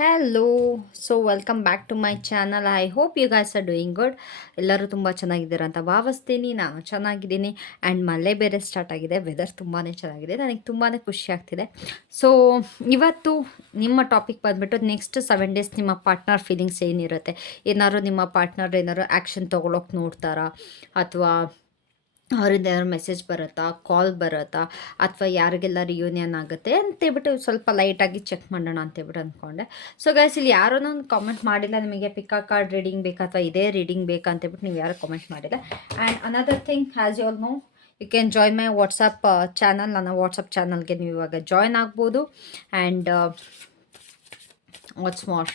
Hello so welcome back to my channel I hope you guys are doing good ಎಲ್ಲರೂ ತುಂಬ ಚೆನ್ನಾಗಿದ್ದೀರ ಅಂತ ಭಾವಿಸ್ತೀನಿ. ನಾನು ಚೆನ್ನಾಗಿದ್ದೀನಿ. ಆ್ಯಂಡ್ ಮಳೆ ಬೇರೆ ಸ್ಟಾರ್ಟ್ ಆಗಿದೆ. ವೆದರ್ ತುಂಬಾ ಚೆನ್ನಾಗಿದೆ. ನನಗೆ ತುಂಬಾ ಖುಷಿ ಆಗ್ತಿದೆ. ಸೊ ಇವತ್ತು ನಿಮ್ಮ ಟಾಪಿಕ್ ಬಂದುಬಿಟ್ಟು ನೆಕ್ಸ್ಟ್ ಸೆವೆನ್ ಡೇಸ್ ನಿಮ್ಮ ಪಾರ್ಟ್ನರ್ ಫೀಲಿಂಗ್ಸ್ ಏನಿರುತ್ತೆ? ಏನಾದ್ರು ನಿಮ್ಮ ಪಾರ್ಟ್ನರ್ ಏನಾದ್ರು ಆ್ಯಕ್ಷನ್ ತೊಗೊಳೋಕೆ ನೋಡ್ತಾರಾ? ಅಥವಾ ಅವರಿಂದ ಏನಾದ್ರು ಮೆಸೇಜ್ ಬರುತ್ತಾ ಕಾಲ್ ಬರುತ್ತಾ ಅಥವಾ ಯಾರಿಗೆಲ್ಲ ರಿಯೂನಿಯನ್ ಆಗುತ್ತೆ ಅಂತೇಳ್ಬಿಟ್ಟು ಸ್ವಲ್ಪ ಲೈಟಾಗಿ ಚೆಕ್ ಮಾಡೋಣ ಅಂತೇಳ್ಬಿಟ್ಟು ಅಂದ್ಕೊಂಡೆ. ಸೊ ಗೈಸ್ ಇಲ್ಲಿ ಯಾರೋ ಒಂದು ಕಾಮೆಂಟ್ ಮಾಡಿಲ್ಲ, ನಿಮಗೆ ಪಿಕಾ ಕಾರ್ಡ್ ರೀಡಿಂಗ್ ಬೇಕಾ ಅಥವಾ ಇದೇ ರೀಡಿಂಗ್ ಬೇಕಾ ಅಂತೇಳ್ಬಿಟ್ಟು ನೀವು ಯಾರು ಕಾಮೆಂಟ್ ಮಾಡಿಲ್ಲ. And another thing as you all know you can join my WhatsApp channel ನನ್ನ ವಾಟ್ಸಪ್ ಚಾನಲ್ಗೆ ನೀವು ಇವಾಗ ಜಾಯ್ನ್ ಆಗ್ಬೋದು. ಆ್ಯಂಡ್ ವಾಟ್ಸ್ ಮೋರ್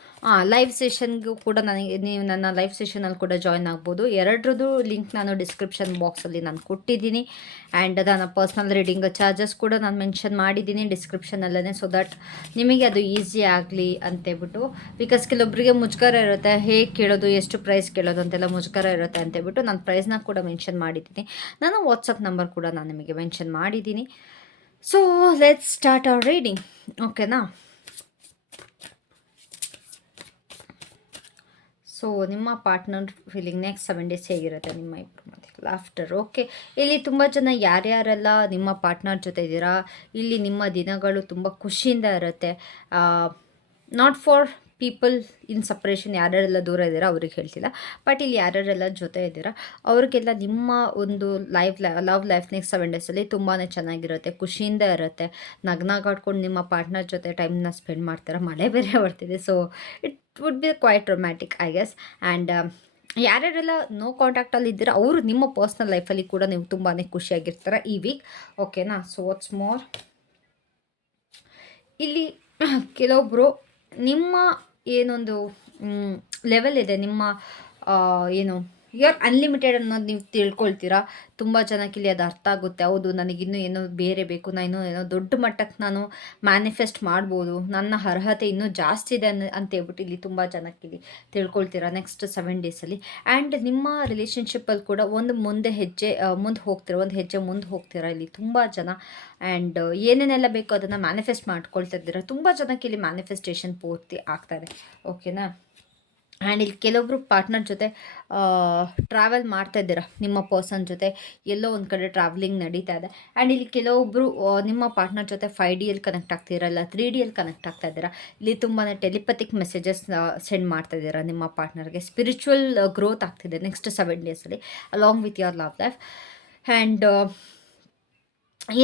ಹಾಂ ಲೈವ್ ಸೆಷನ್ಗೂ ಕೂಡ ನನಗೆ, ನೀವು ನನ್ನ ಲೈವ್ ಸೆಷನಲ್ಲಿ ಕೂಡ ಜಾಯ್ನ್ ಆಗ್ಬೋದು. ಎರಡರದ್ದು ಲಿಂಕ್ ನಾನು ಡಿಸ್ಕ್ರಿಪ್ಷನ್ ಬಾಕ್ಸಲ್ಲಿ ನಾನು ಕೊಟ್ಟಿದ್ದೀನಿ. ಆ್ಯಂಡ್ ನನ್ನ ಪರ್ಸ್ನಲ್ ರೀಡಿಂಗ್ ಚಾರ್ಜಸ್ ಕೂಡ ನಾನು ಮೆನ್ಷನ್ ಮಾಡಿದ್ದೀನಿ ಡಿಸ್ಕ್ರಿಪ್ಷನಲ್ಲೇ ಸೊ ದಟ್ ನಿಮಗೆ ಅದು ಈಸಿ ಆಗಲಿ ಅಂತೇಳ್ಬಿಟ್ಟು ಬಿಕಾಸ್ ಕೆಲವೊಬ್ಬರಿಗೆ ಮುಜುಗರ ಇರುತ್ತೆ, ಹೇಗೆ ಕೇಳೋದು, ಎಷ್ಟು ಪ್ರೈಸ್ ಕೇಳೋದು ಅಂತೆಲ್ಲ ಮುಜುಗರ ಇರುತ್ತೆ ಅಂತೇಳ್ಬಿಟ್ಟು ನಾನು ಪ್ರೈಸ್ನ ಕೂಡ ಮೆನ್ಷನ್ ಮಾಡಿದ್ದೀನಿ. ನಾನು ವಾಟ್ಸಪ್ ನಂಬರ್ ಕೂಡ ನಾನು ನಿಮಗೆ ಮೆನ್ಷನ್ ಮಾಡಿದ್ದೀನಿ. So let's start our reading ಓಕೆನಾ ಸೊ ನಿಮ್ಮ partner feeling next seven days ಹೇಗಿರುತ್ತೆ ನಿಮ್ಮ ಇಬ್ಬರು ಮಧ್ಯೆ ಲಾಫ್ಟರ್ ಓಕೆ ಇಲ್ಲಿ ತುಂಬ ಜನ ಯಾರ್ಯಾರೆಲ್ಲ ನಿಮ್ಮ ಪಾರ್ಟ್ನರ್ ಜೊತೆ ಇದ್ದೀರಾ? ಇಲ್ಲಿ ನಿಮ್ಮ ದಿನಗಳು ತುಂಬ ಖುಷಿಯಿಂದ ಇರುತ್ತೆ. Not for people in separation ಯಾರ್ಯಾರೆಲ್ಲ ದೂರ ಇದ್ದೀರಾ ಅವ್ರಿಗೆ ಹೇಳ್ತಿಲ್ಲ. ಬಟ್ ಇಲ್ಲಿ ಯಾರ್ಯಾರೆಲ್ಲ ಜೊತೆ ಇದ್ದೀರಾ? ಅವ್ರಿಗೆಲ್ಲ ನಿಮ್ಮ ಒಂದು life love life next seven ಡೇಸಲ್ಲಿ ತುಂಬಾ ಚೆನ್ನಾಗಿರುತ್ತೆ, ಖುಷಿಯಿಂದ ಇರುತ್ತೆ. ನಗ್ನಾಗಾಡ್ಕೊಂಡು ನಿಮ್ಮ ಪಾರ್ಟ್ನರ್ ಜೊತೆ ಟೈಮ್ನ ಸ್ಪೆಂಡ್ ಮಾಡ್ತೀರಾ? ಮಳೆ ಬೇರೆ ಬರ್ತಿದೆ. So it would be quite romantic I guess and ಯಾರ್ಯಾರೆಲ್ಲ no ಕಾಂಟ್ಯಾಕ್ಟಲ್ಲಿ ಇದ್ದೀರ ಅವರು ನಿಮ್ಮ ಪರ್ಸ್ನಲ್ ಲೈಫಲ್ಲಿ ಕೂಡ ನೀವು ತುಂಬಾ ಖುಷಿಯಾಗಿರ್ತಾರೆ ಈ ವೀಕ್ ಓಕೆನಾ ಸೊ ವಾಟ್ಸ್ ಮೋರ್ ಇಲ್ಲಿ ಕೆಲವೊಬ್ಬರು ನಿಮ್ಮ ಏನೊಂದು ಲೆವೆಲ್ ಇದೆ, ನಿಮ್ಮ ಏನು ಯು ಆರ್ ಅನ್ಲಿಮಿಟೆಡ್ ಅನ್ನೋದು ನೀವು ತಿಳ್ಕೊಳ್ತೀರಾ? ತುಂಬ ಜನಕ್ಕೆ ಅದು ಅರ್ಥ ಆಗುತ್ತೆ. ಹೌದು ನನಗಿನ್ನೂ ಏನೋ ಬೇರೆ ಬೇಕು. ನಾನು ಇನ್ನೂ ಏನೋ ದೊಡ್ಡ ಮಟ್ಟಕ್ಕೆ ನಾನು ಮ್ಯಾನಿಫೆಸ್ಟ್ ಮಾಡ್ಬೋದು. ನನ್ನ ಅರ್ಹತೆ ಇನ್ನೂ ಜಾಸ್ತಿ ಇದೆ ಅನ್, ಅಂತ ಹೇಳ್ಬಿಟ್ಟು ಇಲ್ಲಿ ತುಂಬ ಜನಕ್ಕೆ ಇಲ್ಲಿ ತಿಳ್ಕೊಳ್ತೀರಾ ನೆಕ್ಸ್ಟ್ ಸೆವೆನ್ ಡೇಸಲ್ಲಿ ಆ್ಯಂಡ್ ನಿಮ್ಮ ರಿಲೇಷನ್ಶಿಪ್ಪಲ್ಲಿ ಕೂಡ ಒಂದು ಮುಂದೆ ಹೆಜ್ಜೆ ಮುಂದೆ ಹೋಗ್ತೀರಾ? ಒಂದು ಹೆಜ್ಜೆ ಮುಂದೆ ಹೋಗ್ತೀರಾ ಇಲ್ಲಿ ತುಂಬ ಜನ? ಆ್ಯಂಡ್ ಏನೇನೆಲ್ಲ ಬೇಕೋ ಅದನ್ನು ಮ್ಯಾನಿಫೆಸ್ಟ್ ಮಾಡ್ಕೊಳ್ತಾ ಇದ್ದೀರಾ? ತುಂಬ ಜನಕ್ಕೆ ಇಲ್ಲಿ ಮ್ಯಾನಿಫೆಸ್ಟೇಷನ್ ಪೂರ್ತಿ ಆಗ್ತಾಯಿದೆ ಓಕೆನಾ ಆ್ಯಂಡ್ ಇಲ್ಲಿ ಕೆಲವೊಬ್ಬರು ಪಾರ್ಟ್ನರ್ ಜೊತೆ ಟ್ರಾವೆಲ್ ಮಾಡ್ತಾ ಇದ್ದೀರಾ? ನಿಮ್ಮ ಪರ್ಸನ್ ಜೊತೆ ಎಲ್ಲೋ ಒಂದು ಕಡೆ ಟ್ರಾವೆಲಿಂಗ್ ನಡೀತಾ ಇದೆ. ಆ್ಯಂಡ್ ಇಲ್ಲಿ ಕೆಲವೊಬ್ಬರು ನಿಮ್ಮ ಪಾರ್ಟ್ನರ್ ಜೊತೆ ಫೈವ್ ಡಿಯಲ್ಲಿ ಕನೆಕ್ಟ್ ಆಗ್ತಿರಲ್ಲ ತ್ರೀ ಡಿಯಲ್ಲಿ ಕನೆಕ್ಟ್ ಆಗ್ತಾ ಇದ್ದೀರಾ? ಇಲ್ಲಿ ತುಂಬಾ ಟೆಲಿಪತಿಕ್ ಮೆಸೇಜಸ್ ಸೆಂಡ್ ಮಾಡ್ತಾ ಇದ್ದೀರಾ ನಿಮ್ಮ ಪಾರ್ಟ್ನರ್ಗೆ ಸ್ಪಿರಿಚುವಲ್ ಗ್ರೋತ್ ಆಗ್ತಿದೆ ನೆಕ್ಸ್ಟ್ ಸೆವೆನ್ ಡೇಸಲ್ಲಿ along with your love life and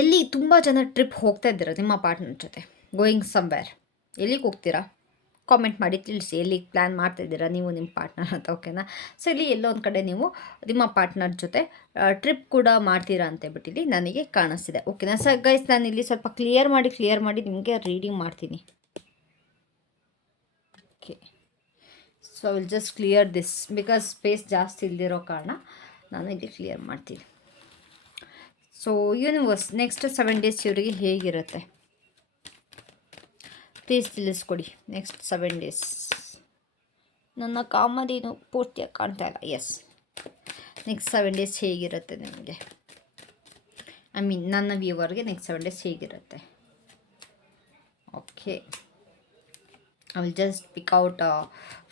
ಎಲ್ಲಿ ತುಂಬ ಜನ ಟ್ರಿಪ್ ಹೋಗ್ತಾ ಇದ್ದೀರಾ ನಿಮ್ಮ ಪಾರ್ಟ್ನರ್ ಜೊತೆ? ಗೋಯಿಂಗ್ ಸಮ್ವೇರ್ ಎಲ್ಲಿಗೆ ಹೋಗ್ತೀರಾ? ಕಾಮೆಂಟ್ ಮಾಡಿ ತಿಳಿಸಿ, ಎಲ್ಲಿ ಪ್ಲ್ಯಾನ್ ಮಾಡ್ತಾಯಿದ್ದೀರಾ ನೀವು ನಿಮ್ಮ ಪಾರ್ಟ್ನರ್ ಅಂತ ಓಕೆನಾ ಸೊ ಇಲ್ಲಿ ಎಲ್ಲೋ ಒಂದು ಕಡೆ ನೀವು ನಿಮ್ಮ ಪಾರ್ಟ್ನರ್ ಜೊತೆ ಟ್ರಿಪ್ ಕೂಡ ಮಾಡ್ತೀರಾ ಅಂತೇಳ್ಬಿಟ್ಟು ಇಲ್ಲಿ ನನಗೆ ಕಾಣಿಸ್ತಿದೆ ಓಕೆನಾ ಸರ್ ಗೈಸ್ ನಾನು ಇಲ್ಲಿ ಸ್ವಲ್ಪ ಕ್ಲಿಯರ್ ಮಾಡಿ ಕ್ಲಿಯರ್ ಮಾಡಿ ನಿಮಗೆ ರೀಡಿಂಗ್ ಮಾಡ್ತೀನಿ. Okay so will just clear this because space ಜಾಸ್ತಿ ಇಲ್ದಿರೋ ಕಾರಣ ನಾನು ಇಲ್ಲಿ ಕ್ಲಿಯರ್ ಮಾಡ್ತೀನಿ. So universe next seven days ಇವರಿಗೆ ಹೇಗಿರುತ್ತೆ? ಪ್ಲೀಸ್ ತಿಳಿಸ್ಕೊಡಿ. ನೆಕ್ಸ್ಟ್ ಸೆವೆನ್ ಡೇಸ್ ನನ್ನ ಕಾಮಧೇನು ಪೂರ್ತಿಯಾಗಿ ಕಾಣ್ತಾ ಇಲ್ಲ. ಎಸ್ ನೆಕ್ಸ್ಟ್ ಸೆವೆನ್ ಡೇಸ್ ಹೇಗಿರುತ್ತೆ ನಿಮಗೆ? ಐ ಮೀನ್ ನನ್ನ ವ್ಯೂವರ್ಗೆ ನೆಕ್ಸ್ಟ್ ಸೆವೆನ್ ಡೇಸ್ ಹೇಗಿರುತ್ತೆ? Okay I will just pick out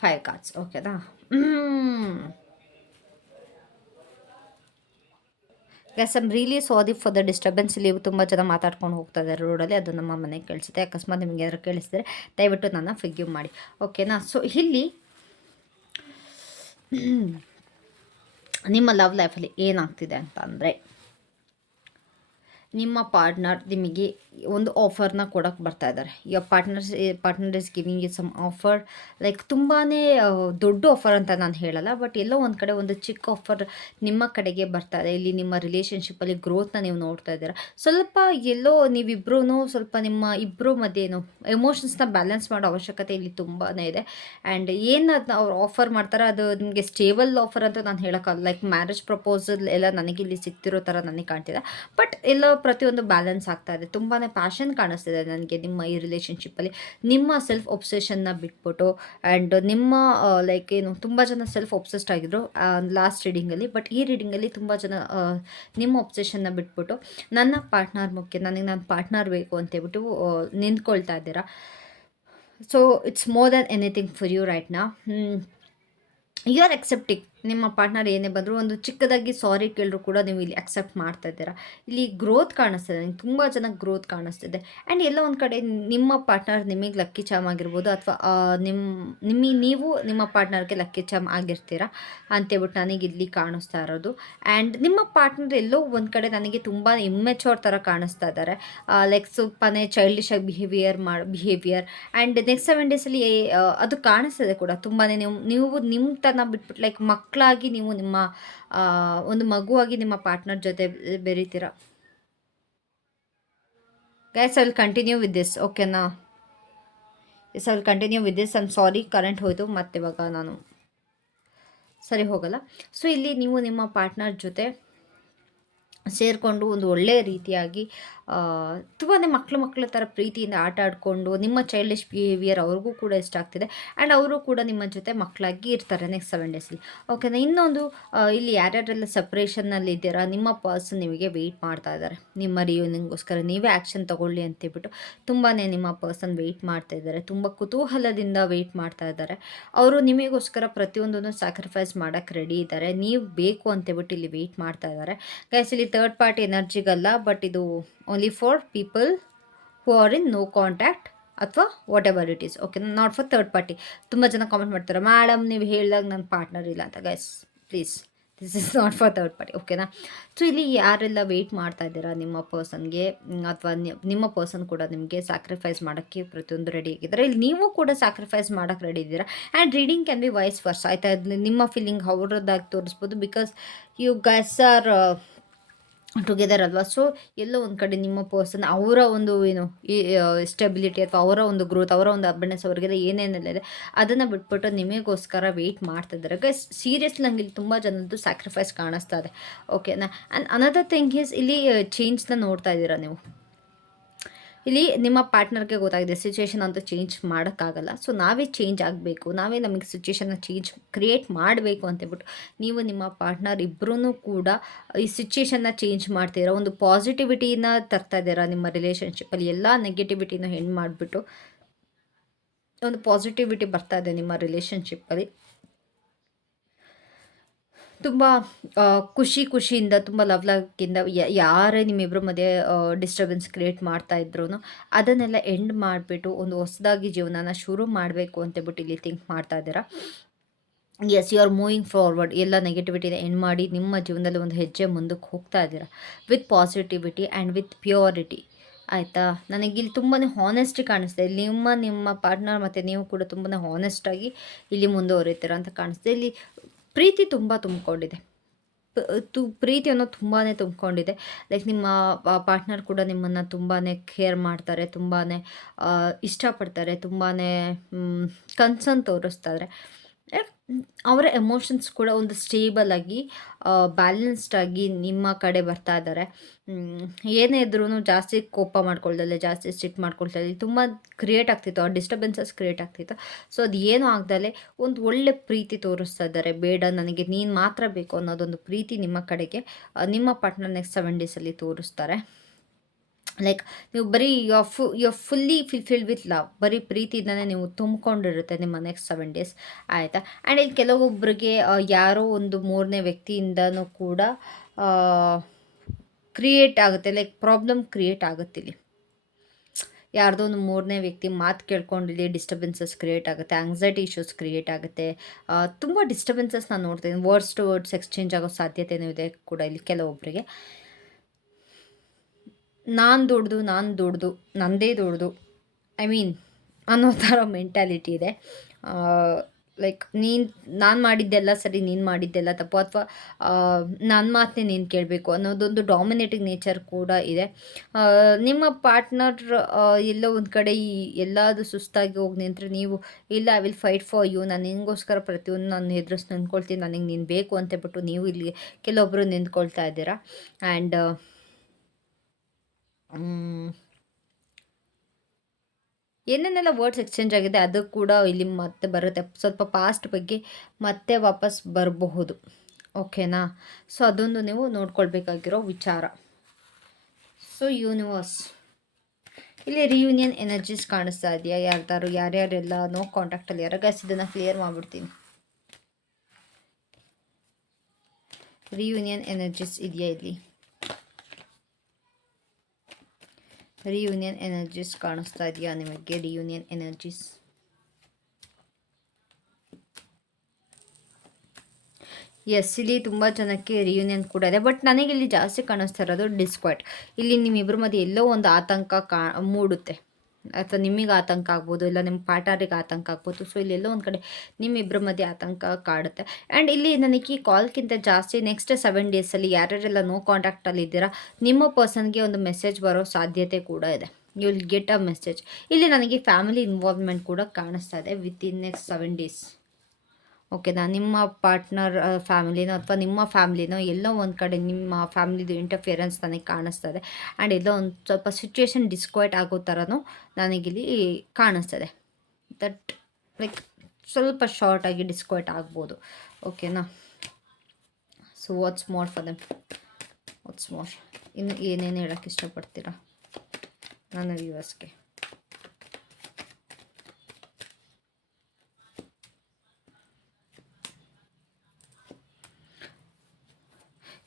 five cards ಓಕೆನಾ guys I'm really sorry for the disturbance ಇಲ್ಲಿ ತುಂಬ ಜನ ಮಾತಾಡ್ಕೊಂಡು ಹೋಗ್ತಾ ಇದ್ದಾರೆ ರೋಡಲ್ಲಿ ಅದು ನಮ್ಮ ಮನೆಗೆ ಕೇಳಿಸುತ್ತೆ ಅಕಸ್ಮಾತ್ ನಿಮಗೆ ಏನಾದ್ರು ಕೇಳಿಸಿದ್ರೆ ದಯವಿಟ್ಟು ನನ್ನ ಫಿಗ್ಯೂ ಮಾಡಿ. ಓಕೆನಾ ಸೊ ಇಲ್ಲಿ ನಿಮ್ಮ ಲವ್ ಲೈಫಲ್ಲಿ ಏನಾಗ್ತಿದೆ ಅಂತ ಅಂದರೆ ನಿಮ್ಮ ಪಾರ್ಟ್ನರ್ ನಿಮಗೆ ಒಂದು ಆಫರ್ನ ಕೊಡೋಕ್ಕೆ ಬರ್ತಾ ಇದ್ದಾರೆ. ಈಗ partners partner is giving you some offer like ತುಂಬಾ ದೊಡ್ಡ ಆಫರ್ ಅಂತ ನಾನು ಹೇಳಲ್ಲ ಬಟ್ ಎಲ್ಲೋ ಒಂದು ಕಡೆ ಒಂದು ಚಿಕ್ಕ ಆಫರ್ ನಿಮ್ಮ ಕಡೆಗೆ ಬರ್ತಾ ಇದೆ. ಇಲ್ಲಿ ನಿಮ್ಮ ರಿಲೇಷನ್ಶಿಪ್ಪಲ್ಲಿ ಗ್ರೋತ್ನ ನೀವು ನೋಡ್ತಾ ಇದ್ದೀರಾ. ಸ್ವಲ್ಪ ಎಲ್ಲೋ ನೀವಿಬ್ಬರೂ ಸ್ವಲ್ಪ ನಿಮ್ಮ ಇಬ್ಬರು ಮಧ್ಯೇನು ಎಮೋಷನ್ಸ್ನ ಬ್ಯಾಲೆನ್ಸ್ ಮಾಡೋ ಅವಶ್ಯಕತೆ ಇಲ್ಲಿ ತುಂಬಾ ಇದೆ. ಆ್ಯಂಡ್ ಏನು ಅವ್ರು ಆಫರ್ ಮಾಡ್ತಾರೆ, ಅದು ನಿಮಗೆ ಸ್ಟೇಬಲ್ ಆಫರ್ ಅಂತ ನಾನು ಹೇಳೋಕ್ಕಲ್ಲ ಲೈಕ್ ಮ್ಯಾರೇಜ್ ಪ್ರಪೋಸಲ್ ಎಲ್ಲ ನನಗೆ ಇಲ್ಲಿ ಸಿಗ್ತಿರೋ ಥರ ನನಗೆ ಕಾಣ್ತಿದೆ. ಬಟ್ ಎಲ್ಲ ಪ್ರತಿಯೊಂದು ಬ್ಯಾಲೆನ್ಸ್ ಆಗ್ತಾ ಇದೆ. ತುಂಬಾ ಪ್ಯಾಷನ್ ಕಾಣಿಸ್ತಿದೆ ನನಗೆ ನಿಮ್ಮ ಈ ರಿಲೇಷನ್ಶಿಪ್ಪಲ್ಲಿ ನಿಮ್ಮ ಸೆಲ್ಫ್ ಒಬ್ಸೆಷನ್ನ ಬಿಟ್ಬಿಟ್ಟು ಆ್ಯಂಡ್ ನಿಮ್ಮ ಲೈಕ್ ಏನು, ತುಂಬ ಜನ ಸೆಲ್ಫ್ ಒಬ್ಸೆಸ್ಡ್ ಆಗಿದ್ರು ಲಾಸ್ಟ್ ರೀಡಿಂಗಲ್ಲಿ ಬಟ್ ಈ ರೀಡಿಂಗಲ್ಲಿ ತುಂಬ ಜನ ನಿಮ್ಮ ಒಬ್ಸೆಷನ್ನ ಬಿಟ್ಬಿಟ್ಟು ನನ್ನ ಪಾರ್ಟ್ನರ್ ಮುಖ್ಯ, ನನಗೆ ನನ್ನ ಪಾರ್ಟ್ನರ್ ಬೇಕು ಅಂತ ಹೇಳ್ಬಿಟ್ಟು ನಿಂತ್ಕೊಳ್ತಾ ಇದ್ದೀರಾ. So it's more than anything for you right ನಾ ಯು ಆರ್ ಅಕ್ಸೆಪ್ಟಿಂಗ್ ನಿಮ್ಮ ಪಾರ್ಟ್ನರ್ ಏನೇ ಬಂದರೂ ಒಂದು ಚಿಕ್ಕದಾಗಿ ಸಾರಿ ಕೇಳಿದ್ರು ಕೂಡ ನೀವು ಇಲ್ಲಿ ಅಕ್ಸೆಪ್ಟ್ ಮಾಡ್ತಾ ಇದ್ದೀರಾ. ಇಲ್ಲಿ ಗ್ರೋತ್ ಕಾಣಿಸ್ತಿದೆ ನಂಗೆ ತುಂಬ ಚೆನ್ನಾಗಿ ಗ್ರೋತ್ ಕಾಣಿಸ್ತಿದೆ. ಆ್ಯಂಡ್ ಎಲ್ಲ ಒಂದು ಕಡೆ ನಿಮ್ಮ ಪಾರ್ಟ್ನರ್ ನಿಮಗೆ ಲಕ್ಕಿ ಚಾಮ್ ಆಗಿರ್ಬೋದು ಅಥವಾ ನಿಮ್ಮ ನಿಮ್ಮ, ನೀವು ನಿಮ್ಮ ಪಾರ್ಟ್ನರ್ಗೆ ಲಕ್ಕಿ ಚಾಮ್ ಆಗಿರ್ತೀರಾ ಅಂತೇಳ್ಬಿಟ್ಟು ನನಗೆ ಇಲ್ಲಿ ಕಾಣಿಸ್ತಾ ಇರೋದು. ಆ್ಯಂಡ್ ನಿಮ್ಮ ಪಾರ್ಟ್ನರ್ ಎಲ್ಲೋ ಒಂದು ಕಡೆ ನನಗೆ ತುಂಬ ಇಮ್ಮೆಚೋರ್ ಥರ ಕಾಣಿಸ್ತಾ ಇದ್ದಾರೆ. ಲೈಕ್ ಸ್ವಲ್ಪನೇ ಚೈಲ್ಡಿಶ್ ಆಗಿ ಬಿಹೇವಿಯರ್ ಮಾಡಿ ಬಿಹೇವಿಯರ್ ಆ್ಯಂಡ್ ನೆಕ್ಸ್ಟ್ ಸೆವೆನ್ ಡೇಸಲ್ಲಿ ಅದು ಕಾಣಿಸ್ತದೆ ಕೂಡ. ತುಂಬಾ ನೀವು ನೀವು ನಿಮ್ಮ ತನ ಬಿಟ್ಬಿಟ್ಟು ಲೈಕ್ ಮಕ್ಕಳಾಗಿ ನೀವು ನಿಮ್ಮ ಒಂದು ಮಗುವಾಗಿ ನಿಮ್ಮ ಪಾರ್ಟ್ನರ್ ಜೊತೆ ಬೆರೀತೀರ? Guys I will continue with this ಓಕೆನಾ yes I will continue with this I'm sorry current ಹೋಯಿತು, ಮತ್ತೆ ಇವಾಗ ನಾನು ಸರಿ ಹೋಗಲ್ಲ. ಸೊ ಇಲ್ಲಿ ನೀವು ನಿಮ್ಮ ಪಾರ್ಟ್ನರ್ ಜೊತೆ ಸೇರಿಕೊಂಡು ಒಂದು ಒಳ್ಳೆಯ ರೀತಿಯಾಗಿ ತುಂಬಾ ಮಕ್ಕಳು ಮಕ್ಕಳ ಥರ ಪ್ರೀತಿಯಿಂದ ಆಟ ಆಡಿಕೊಂಡು ನಿಮ್ಮ ಚೈಲ್ಡಿಶ್ ಬಿಹೇವಿಯರ್ ಅವ್ರಿಗೂ ಕೂಡ ಇಷ್ಟ ಆಗ್ತಿದೆ. ಆ್ಯಂಡ್ ಅವರು ಕೂಡ ನಿಮ್ಮ ಜೊತೆ ಮಕ್ಕಳಾಗಿ ಇರ್ತಾರೆ ನೆಕ್ಸ್ಟ್ ಸೆವೆನ್ ಡೇಸಲ್ಲಿ ಓಕೆನಾ ಇನ್ನೊಂದು ಇಲ್ಲಿ ಯಾರ್ಯಾರೆಲ್ಲ ಸಪ್ರೇಷನ್ನಲ್ಲಿ ಇದ್ದೀರಾ, ನಿಮ್ಮ ಪರ್ಸನ್ ನಿಮಗೆ ವೆಯ್ಟ್ ಮಾಡ್ತಾ ಇದ್ದಾರೆ. ನಿಮ್ಮ ರಿಯೂನಿಂಗೋಸ್ಕರ ನೀವೇ ಆ್ಯಕ್ಷನ್ ತಗೊಳ್ಳಿ ಅಂತೇಳ್ಬಿಟ್ಟು ತುಂಬಾ ನಿಮ್ಮ ಪರ್ಸನ್ ವೆಯ್ಟ್ ಮಾಡ್ತಾ ಇದ್ದಾರೆ. ತುಂಬ ಕುತೂಹಲದಿಂದ ವೆಯ್ಟ್ ಮಾಡ್ತಾ ಇದ್ದಾರೆ. ಅವರು ನಿಮಗೋಸ್ಕರ ಪ್ರತಿಯೊಂದನ್ನು ಸ್ಯಾಕ್ರಿಫೈಸ್ ಮಾಡೋಕ್ಕೆ ರೆಡಿ ಇದ್ದಾರೆ. ನೀವು ಬೇಕು ಅಂತೇಳ್ಬಿಟ್ಟು ಇಲ್ಲಿ ವೆಯ್ಟ್ ಮಾಡ್ತಾ ಇದ್ದಾರೆ. ಗೈಸ್ ಇಲ್ಲಿ ಥರ್ಡ್ ಪಾರ್ಟಿ ಎನರ್ಜಿಗಲ್ಲ ಬಟ್ ಇದು only for people who are in no contact ಅಥವಾ whatever it is okay not for third party ತುಂಬ ಜನ ಕಾಮೆಂಟ್ ಮಾಡ್ತಾರೆ ಮೇಡಮ್ ನೀವು ಹೇಳಿದಾಗ ನನ್ನ ಪಾರ್ಟ್ನರ್ ಇಲ್ಲ ಅಂತ. Guys please this is not for third party ಓಕೆನಾ ಸೊ ಇಲ್ಲಿ ಯಾರೆಲ್ಲ ವೆಯ್ಟ್ ಮಾಡ್ತಾ ಇದ್ದೀರಾ ನಿಮ್ಮ ಪರ್ಸನ್ಗೆ ಅಥವಾ ನಿಮ್ಮ ಪರ್ಸನ್ ಕೂಡ ನಿಮಗೆ ಸ್ಯಾಕ್ರಿಫೈಸ್ ಮಾಡೋಕ್ಕೆ ಪ್ರತಿಯೊಂದು ರೆಡಿ ಆಗಿದ್ದಾರೆ. ಇಲ್ಲಿ ನೀವು ಕೂಡ ಸ್ಯಾಕ್ರಿಫೈಸ್ ಮಾಡೋಕ್ಕೆ ರೆಡಿ ಇದ್ದೀರಾ. And reading can be vice versa ಆಯ್ತಾ? ನಿಮ್ಮ ಫೀಲಿಂಗ್ ಅವ್ರದ್ದಾಗಿ ತೋರಿಸ್ಬೋದು because you guys are together ಅಲ್ವಾ? ಸೊ ಎಲ್ಲೋ ಒಂದು ಕಡೆ ನಿಮ್ಮ ಪರ್ಸನ್ ಅವರ ಒಂದು ಏನು ಈ ಸ್ಟೆಬಿಲಿಟಿ ಅಥವಾ ಅವರ ಒಂದು ಗ್ರೋತ್ ಅವರ ಒಂದು ಅಬಂಡೆನ್ಸ್ ಅವ್ರಿಗೆಲ್ಲ ಏನೇನೆಲ್ಲ ಇದೆ, ಅದನ್ನು ಬಿಟ್ಬಿಟ್ಟು ನಿಮಗೋಸ್ಕರ ವೆಯ್ಟ್ ಮಾಡ್ತಿದ್ದಾರೆ ಗೈಸ್ ಸೀರಿಯಸ್ಲಿ ನಂಗೆ ಇಲ್ಲಿ ತುಂಬ ಜನದ್ದು ಸ್ಯಾಕ್ರಿಫೈಸ್ ಕಾಣಿಸ್ತಾ ಇದೆ. ಓಕೆನಾ ಆ್ಯಂಡ್ ಅನದರ್ ಥಿಂಗ್ ಈಸ್ ಇಲ್ಲಿ ಚೇಂಜ್ನ ನೋಡ್ತಾ ಇದ್ದೀರಾ ನೀವು? ಇಲ್ಲಿ ನಿಮ್ಮ ಪಾರ್ಟ್ನರ್ಗೆ ಗೊತ್ತಾಗಿದೆ ಸಿಚುವೇಶನ್ ಅಂತೂ ಚೇಂಜ್ ಮಾಡೋಕ್ಕಾಗಲ್ಲ. ಸೊ ನಾವೇ ಚೇಂಜ್ ಆಗಬೇಕು, ನಾವೇ ನಮಗೆ ಸಿಚುವೇಶನ್ನ ಚೇಂಜ್ ಕ್ರಿಯೇಟ್ ಮಾಡಬೇಕು ಅಂತೇಳ್ಬಿಟ್ಟು ನೀವು ನಿಮ್ಮ ಪಾರ್ಟ್ನರ್ ಇಬ್ಬರೂ ಕೂಡ ಈ ಸಿಚುವೇಶನ್ನ ಚೇಂಜ್ ಮಾಡ್ತೀರಾ ಒಂದು ಪಾಸಿಟಿವಿಟಿನ ತರ್ತಾ ಇದ್ದೀರಾ ನಿಮ್ಮ ರಿಲೇಷನ್ಶಿಪ್ಪಲ್ಲಿ ಎಲ್ಲ ನೆಗೆಟಿವಿಟಿನ ಹೆಣ್ಣು ಮಾಡಿಬಿಟ್ಟು ಒಂದು ಪಾಸಿಟಿವಿಟಿ ಬರ್ತಾ ಇದೆ ನಿಮ್ಮ ರಿಲೇಷನ್ಶಿಪ್ಪಲ್ಲಿ ತುಂಬ ಖುಷಿ ಖುಷಿಯಿಂದ, ತುಂಬ ಲವ್ ಲವ್ಕಿಂದ ಯಾರೇ ನಿಮ್ಮಿಬ್ಬರ ಮಧ್ಯೆ ಡಿಸ್ಟರ್ಬೆನ್ಸ್ ಕ್ರಿಯೇಟ್ ಮಾಡ್ತಾ ಇದ್ರು ಅದನ್ನೆಲ್ಲ ಎಂಡ್ ಮಾಡಿಬಿಟ್ಟು ಒಂದು ಹೊಸದಾಗಿ ಜೀವನನ ಶುರು ಮಾಡಬೇಕು ಅಂತೇಳ್ಬಿಟ್ಟು ಇಲ್ಲಿ ಥಿಂಕ್ ಮಾಡ್ತಾ ಇದ್ದೀರಾ? Yes you are moving forward ಎಲ್ಲ ನೆಗೆಟಿವಿಟಿನ ಎಂಡ್ ಮಾಡಿ ನಿಮ್ಮ ಜೀವನದಲ್ಲಿ ಒಂದು ಹೆಜ್ಜೆ ಮುಂದಕ್ಕೆ ಹೋಗ್ತಾ ಇದ್ದೀರಾ? With positivity and with purity ಆಯಿತಾ? ನನಗಿಲ್ಲಿ ತುಂಬಾ ಹಾನೆಸ್ಟಿ ಕಾಣಿಸ್ತಾ ಇಲ್ಲಿ ನಿಮ್ಮ ನಿಮ್ಮ ಪಾರ್ಟ್ನರ್ ಮತ್ತು ನೀವು ಕೂಡ ತುಂಬಾ ಹಾನೆಸ್ಟಾಗಿ ಇಲ್ಲಿ ಮುಂದುವರಿತೀರ ಅಂತ ಕಾಣಿಸ್ತದೆ. ಇಲ್ಲಿ ಪ್ರೀತಿ ತುಂಬ ತುಂಬಿಕೊಂಡಿದೆ. ತು, ಪ್ರೀತಿ ಅನ್ನೋದು ತುಂಬಾ ತುಂಬಿಕೊಂಡಿದೆ. ಲೈಕ್ ನಿಮ್ಮ ಪಾರ್ಟ್ನರ್ ಕೂಡ ನಿಮ್ಮನ್ನು ತುಂಬಾ ಕೇರ್ ಮಾಡ್ತಾರೆ ತುಂಬಾ ಇಷ್ಟಪಡ್ತಾರೆ ತುಂಬಾ ಕನ್ಸರ್ನ್ ತೋರಿಸ್ತಾರೆ ಅವರ ಎಮೋಷನ್ಸ್ ಕೂಡ ಒಂದು ಸ್ಟೇಬಲ್ ಆಗಿ ಬ್ಯಾಲೆನ್ಸ್ಡ್ ಆಗಿ ನಿಮ್ಮ ಕಡೆ ಬರ್ತಾ ಇದ್ದಾರೆ ಏನೇ ಇದ್ರೂ ಜಾಸ್ತಿ ಕೋಪ ಮಾಡ್ಕೊಳ್ದಲೆ ಜಾಸ್ತಿ ಸ್ಟಿಟ್ ಮಾಡ್ಕೊಳ್ತಾಯಿದ್ದೆ ತುಂಬ ಕ್ರಿಯೇಟ್ ಆಗ್ತಿತ್ತು, ಆ ಡಿಸ್ಟರ್ಬೆನ್ಸಸ್ ಕ್ರಿಯೇಟ್ ಆಗ್ತಿತ್ತು. ಸೊ ಅದು ಏನೂ ಆಗ್ದಲೆ ಒಂದು ಒಳ್ಳೆ ಪ್ರೀತಿ ತೋರಿಸ್ತಾ ಇದ್ದಾರೆ. ಬೇಡ, ನನಗೆ ನೀನು ಮಾತ್ರ ಬೇಕು ಅನ್ನೋದೊಂದು ಪ್ರೀತಿ ನಿಮ್ಮ ಕಡೆಗೆ ನಿಮ್ಮ ಪಾರ್ಟ್ನರ್ ನೆಕ್ಸ್ಟ್ ಸೆವೆನ್ ಡೇಸಲ್ಲಿ ತೋರಿಸ್ತಾರೆ. ಲೈಕ್ ನೀವು ಬರೀ ಯು ಫು you fully fulfilled with love ಬರೀ ಪ್ರೀತಿಯಿಂದನೇ ನೀವು ತುಂಬಿಕೊಂಡಿರುತ್ತೆ ನಿಮ್ಮ ನೆಕ್ಸ್ಟ್ ಸೆವೆನ್ ಡೇಸ್ ಆಯಿತಾ? ಆ್ಯಂಡ್ ಇಲ್ಲಿ ಕೆಲವೊಬ್ಬರಿಗೆ ಯಾರೋ ಒಂದು ಮೂರನೇ ವ್ಯಕ್ತಿಯಿಂದನೂ ಕೂಡ ಕ್ರಿಯೇಟ್ ಆಗುತ್ತೆ ಲೈಕ್ ಪ್ರಾಬ್ಲಮ್ ಕ್ರಿಯೇಟ್ ಆಗುತ್ತೆ ಇಲ್ಲಿ. ಯಾರ್ದೋ ಒಂದು ಮೂರನೇ ವ್ಯಕ್ತಿ ಮಾತು ಕೇಳ್ಕೊಂಡಿಲ್ಲಿ ಡಿಸ್ಟರ್ಬೆನ್ಸಸ್ ಕ್ರಿಯೇಟ್ ಆಗುತ್ತೆ ಆಂಗ್ಸೈಟಿ ಇಶ್ಯೂಸ್ ಕ್ರಿಯೇಟ್ ಆಗುತ್ತೆ. ತುಂಬ ಡಿಸ್ಟರ್ಬೆನ್ಸಸ್ ನಾನು ನೋಡ್ತೀನಿ ವರ್ಡ್ಸ್ ಟು ವರ್ಡ್ಸ್ ಎಕ್ಸ್ಚೇಂಜ್ ಆಗೋ ಸಾಧ್ಯತೆನೂ ಇದೆ ಕೂಡ ಇಲ್ಲಿ ಕೆಲವೊಬ್ಬರಿಗೆ ನಾನು ದುಡ್ದು ನಾನು ದುಡ್ದು, ನಂದೇ ದುಡ್ದು ಐ ಮೀನ್ ಅನ್ನೋ ಥರ ಮೆಂಟ್ಯಾಲಿಟಿ ಇದೆ. ಲೈಕ್ ನೀನು, ನಾನು ಮಾಡಿದ್ದೆಲ್ಲ ಸರಿ, ನೀನು ಮಾಡಿದ್ದೆಲ್ಲ ತಪ್ಪು. ಅಥವಾ ನನ್ನ ಮಾತನ್ನೇ ನೀನು ಕೇಳಬೇಕು ಅನ್ನೋದೊಂದು ಡಾಮಿನೇಟಿಂಗ್ ನೇಚರ್ ಕೂಡ ಇದೆ. ನಿಮ್ಮ ಪಾರ್ಟ್ನರ್ ಎಲ್ಲೋ ಒಂದು ಕಡೆ ಈ ಎಲ್ಲದು ಸುಸ್ತಾಗಿ ಹೋಗಿ ನಿಂತರೆ ನೀವು, ಇಲ್ಲ I will fight for you ನಾನು ನಿನಗೋಸ್ಕರ ಪ್ರತಿಯೊಂದು ನಾನು ಎದುರಿಸಿ ನಿಂತ್ಕೊಳ್ತೀನಿ. ನನಗೆ ನೀನು ಬೇಕು ಅಂತೇಳ್ಬಿಟ್ಟು ನೀವು ಇಲ್ಲಿ ಕೆಲವೊಬ್ಬರು ನಿಂತ್ಕೊಳ್ತಾ ಇದ್ದೀರಾ. ಆ್ಯಂಡ್ ಏನೇನೆಲ್ಲ ವರ್ಡ್ಸ್ ಎಕ್ಸ್ಚೇಂಜ್ ಆಗಿದೆ ಅದು ಕೂಡ ಇಲ್ಲಿ ಮತ್ತೆ ಬರುತ್ತೆ. ಸ್ವಲ್ಪ ಪಾಸ್ಟ್ ಬಗ್ಗೆ ಮತ್ತೆ ವಾಪಸ್ ಬರಬಹುದು. ಓಕೆನಾ ಸೊ ಅದೊಂದು ನೀವು ನೋಡ್ಕೊಳ್ಬೇಕಾಗಿರೋ ವಿಚಾರ. ಸೊ ಯೂನಿವರ್ಸ್ ಇಲ್ಲಿ ರಿಯೂನಿಯನ್ ಎನರ್ಜೀಸ್ ಕಾಣಿಸ್ತಾ ಇದೆಯಾ? ಯಾರ್ದಾರು, ಯಾರ್ಯಾರೆಲ್ಲ ನೋ ಕಾಂಟ್ಯಾಕ್ಟಲ್ಲಿ ಯಾರ ಗ್ಯಾಸ್ ಇದನ್ನು ಕ್ಲಿಯರ್ ಮಾಡಿಬಿಡ್ತೀನಿ. ರಿಯೂನಿಯನ್ ಎನರ್ಜೀಸ್ ಇದೆಯಾ ಇಲ್ಲಿ? ರಿಯೂನಿಯನ್ ಎನರ್ಜೀಸ್ ಕಾಣಿಸ್ತಾ ಇದೆಯಾ ನಿಮಗೆ ರಿಯೂನಿಯನ್ ಎನರ್ಜೀಸ್ ಎಸ್ ಇಲ್ಲಿ ತುಂಬ ಜನಕ್ಕೆ ರಿಯೂನಿಯನ್ ಕೂಡ ಇದೆ. ಬಟ್ ನನಗೆ ಇಲ್ಲಿ ಜಾಸ್ತಿ ಕಾಣಿಸ್ತಾ ಇರೋದು ಡಿಸ್ಕ್ವಾಟ್ ಇಲ್ಲಿ ನಿಮ್ಮಿಬ್ಬರ ಮಧ್ಯೆ ಎಲ್ಲೋ ಒಂದು ಆತಂಕ ಕಾ ಮೂಡುತ್ತೆ. ಅಥವಾ ನಿಮಗೆ ಆತಂಕ ಆಗ್ಬೋದು, ಇಲ್ಲ ನಿಮ್ಮ ಪಾರ್ಟ್ನರಿಗೆ ಆತಂಕ ಆಗ್ಬೋದು. ಸೊ ಇಲ್ಲೆಲ್ಲೋ ಒಂದು ಕಡೆ ನಿಮ್ಮಿಬ್ಬರ ಮಧ್ಯೆ ಆತಂಕ ಕಾಡುತ್ತೆ. ಆ್ಯಂಡ್ ಇಲ್ಲಿ ನನಗೆ ಈ ಕಾಲ್ಗಿಂತ ಜಾಸ್ತಿ ನೆಕ್ಸ್ಟ್ ಸೆವೆನ್ ಡೇಸಲ್ಲಿ ಯಾರ್ಯಾರೆಲ್ಲ ನೋ ಕಾಂಟ್ಯಾಕ್ಟಲ್ಲಿ ಇದ್ದೀರಾ, ನಿಮ್ಮ ಪರ್ಸನ್ಗೆ ಒಂದು ಮೆಸೇಜ್ ಬರೋ ಸಾಧ್ಯತೆ ಕೂಡ ಇದೆ. You will get a message ಇಲ್ಲಿ ನನಗೆ ಫ್ಯಾಮಿಲಿ ಇನ್ವಾಲ್ವ್ಮೆಂಟ್ ಕೂಡ ಕಾಣಿಸ್ತಾ ಇದೆ with in next seven days ಓಕೆನಾ? ನಿಮ್ಮ ಪಾರ್ಟ್ನರ್ ಫ್ಯಾಮಿಲಿನೋ ಅಥವಾ ನಿಮ್ಮ ಫ್ಯಾಮ್ಲಿನೋ ಎಲ್ಲೋ ಒಂದು ಕಡೆ ನಿಮ್ಮ ಫ್ಯಾಮಿಲಿದು ಇಂಟರ್ಫಿಯರೆನ್ಸ್ ನನಗೆ ಕಾಣಿಸ್ತದೆ. ಆ್ಯಂಡ್ ಎಲ್ಲೋ ಒಂದು ಸ್ವಲ್ಪ ಸಿಚುವೇಶನ್ ಡಿಸ್ಕ್ವೈಟ್ ಆಗೋ ಥರನೂ ನನಗಿಲ್ಲಿ ಕಾಣಿಸ್ತದೆ. ದಟ್, ಲೈಕ್, ಸ್ವಲ್ಪ ಶಾರ್ಟಾಗಿ ಡಿಸ್ಕ್ವೈಟ್ ಆಗ್ಬೋದು. ಓಕೆನಾ? So what's more for them what's more ಇನ್ನು ಏನೇನು ಹೇಳೋಕ್ಕೆ ಇಷ್ಟಪಡ್ತೀರಾ? ನನ್ನ ವ್ಯೂವರ್ಸ್ಗೆ